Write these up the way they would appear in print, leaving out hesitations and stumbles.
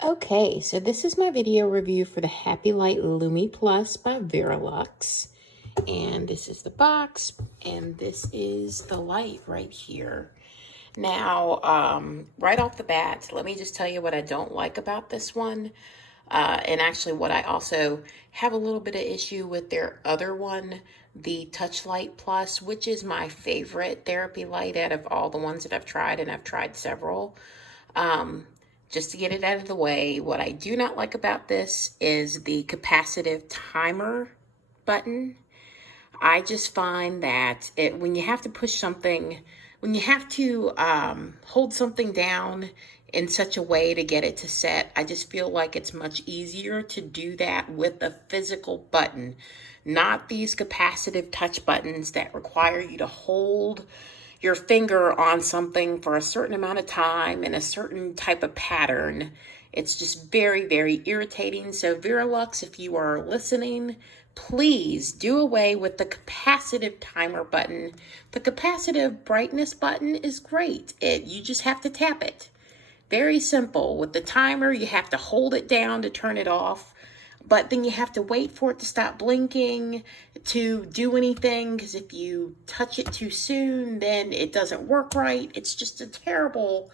Okay, so this is my video review for the HappyLight Lumi Plus by Verilux. And this is the box, and this is the light right here. Now, right off the bat, let me just tell you what I don't like about this one. And actually what I also have a little bit of issue with their other one, the Touch Light Plus, which is my favorite therapy light out of all the ones that I've tried, and I've tried several. Just to get it out of the way, what I do not like about this is the capacitive timer button. I just find that when you have to push something, when you have to hold something down in such a way to get it to set, I just feel like it's much easier to do that with a physical button, not these capacitive touch buttons that require you to hold your finger on something for a certain amount of time in a certain type of pattern. It's just very, very irritating. So Verilux, if you are listening, please do away with the capacitive timer button. The capacitive brightness button is great. You just have to tap it. Very simple. With the timer, you have to hold it down to turn it off. But then you have to wait for it to stop blinking to do anything, because if you touch it too soon, then it doesn't work right. It's just a terrible,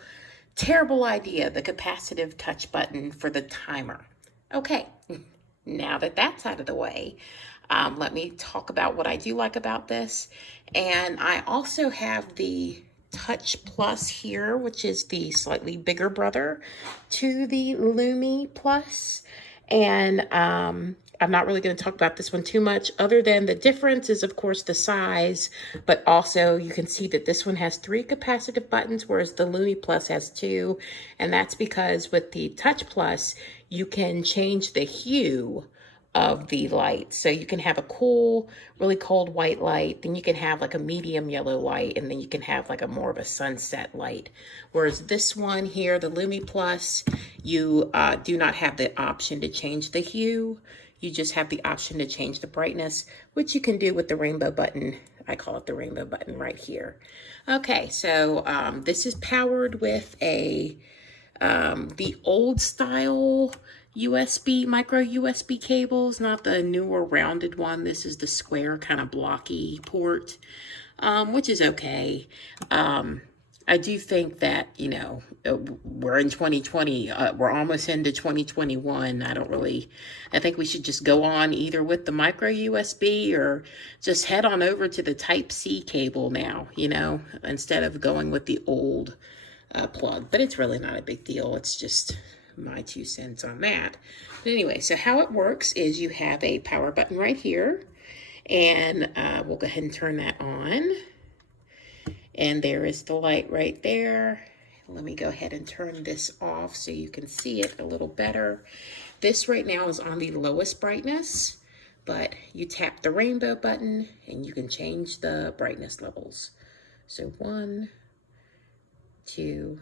terrible idea, the capacitive touch button for the timer. Okay, now that that's out of the way, let me talk about what I do like about this. And I also have the Touch Plus here, which is the slightly bigger brother to the Lumi Plus. And I'm not really going to talk about this one too much, other than the difference is, of course, the size, but also you can see that this one has 3 capacitive buttons, whereas the Lumi Plus has 2. And that's because with the Touch Plus, you can change the hue of the light. So you can have a cool, really cold white light, then you can have like a medium yellow light, and then you can have like a more of a sunset light. Whereas this one here, the Lumi Plus, you do not have the option to change the hue. You just have the option to change the brightness, which you can do with the rainbow button. I call it the rainbow button right here. Okay, so this is powered with the old style USB, micro USB cables, not the newer rounded one. This is the square kind of blocky port, which is okay. I do think that, we're in 2020, we're almost into 2021. I think we should just go on either with the micro USB or just head on over to the Type-C cable now, instead of going with the old plug. But it's really not a big deal. It's just my 2 cents on that. But anyway, so how it works is you have a power button right here, and we'll go ahead and turn that on. And there is the light right there. Let me go ahead and turn this off so you can see it a little better. This right now is on the lowest brightness, but you tap the rainbow button and you can change the brightness levels. So 1, 2,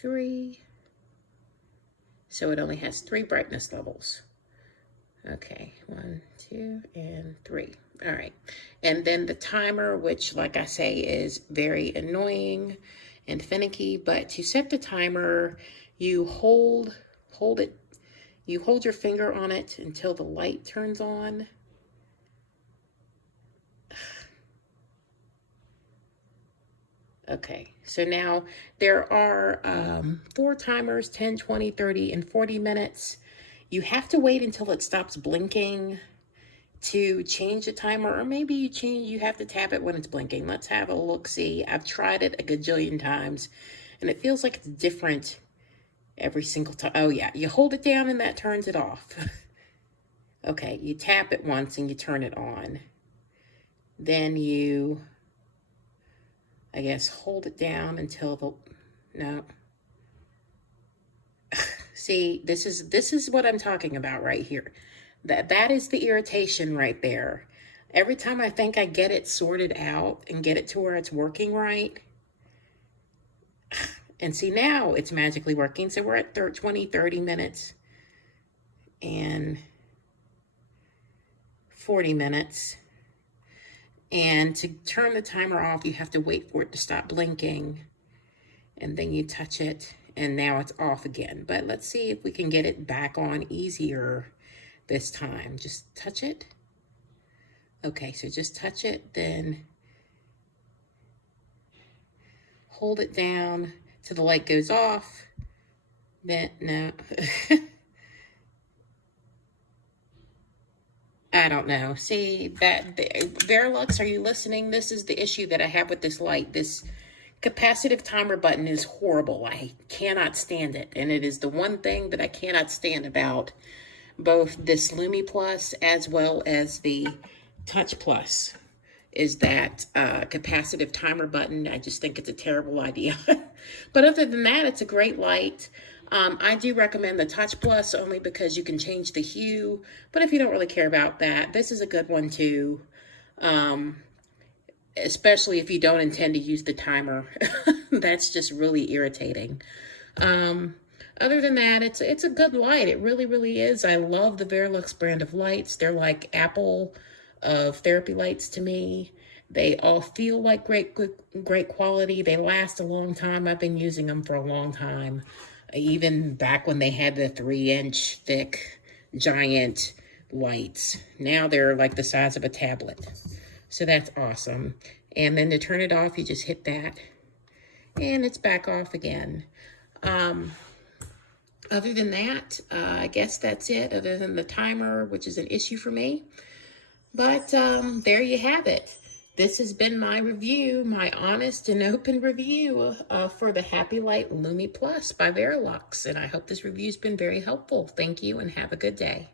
3. So it only has 3 brightness levels. Okay, 1, 2, and 3. All right. And then the timer, which, like I say, is very annoying and finicky, but to set the timer, you hold it, you hold your finger on it until the light turns on. Okay, so now there are 4 timers, 10, 20, 30, and 40 minutes. You have to wait until it stops blinking to change the timer, or maybe you have to tap it when it's blinking. Let's have a look-see. I've tried it a gajillion times, and it feels like it's different every single time. Oh yeah, you hold it down and that turns it off. Okay, you tap it once and you turn it on. Then you, I guess, hold it down until no. See, this is what I'm talking about right here. That is the irritation right there. Every time I think I get it sorted out and get it to where it's working right, and see, now it's magically working. So we're at 20, 30 minutes and 40 minutes. And to turn the timer off, you have to wait for it to stop blinking. And then you touch it and now it's off again. But let's see if we can get it back on easier this time. Just touch it. Okay, so just touch it, then hold it down till the light goes off. Then, no. I don't know. See, Verilux, are you listening? This is the issue that I have with this light. This capacitive timer button is horrible. I cannot stand it. And it is the one thing that I cannot stand about both this Lumi Plus as well as the Touch Plus, is that capacitive timer button. I just think it's a terrible idea. But other than that, it's a great light. I do recommend the Touch Plus only because you can change the hue. But if you don't really care about that, this is a good one too. Especially if you don't intend to use the timer. That's just really irritating. Other than that, it's a good light. It really, really is. I love the Verilux brand of lights. They're like Apple of therapy lights to me. They all feel like great quality. They last a long time. I've been using them for a long time. Even back when they had the 3-inch thick giant lights. Now they're like the size of a tablet. So that's awesome. And then to turn it off, you just hit that. And it's back off again. Other than that, I guess that's it. Other than the timer, which is an issue for me. But there you have it. This has been my review, my honest and open review for the HappyLight Lumi Plus by Verilux. And I hope this review's been very helpful. Thank you and have a good day.